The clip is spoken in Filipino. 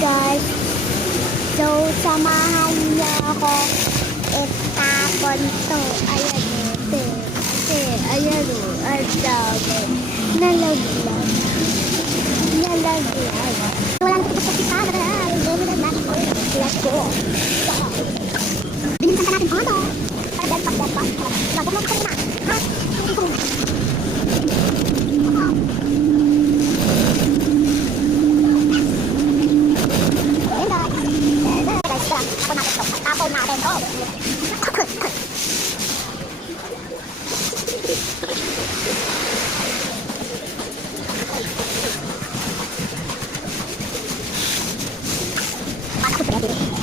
guys. So, samahan niyo ako itapon to. Ayan o. Ayan o. Ang dami. Nalaglag. Wala na tapos sa let's go. Binigyan natin ano. Para dahil pa. Nagpapalok ka na. Ha? Tapon natin to. Para ko pwede.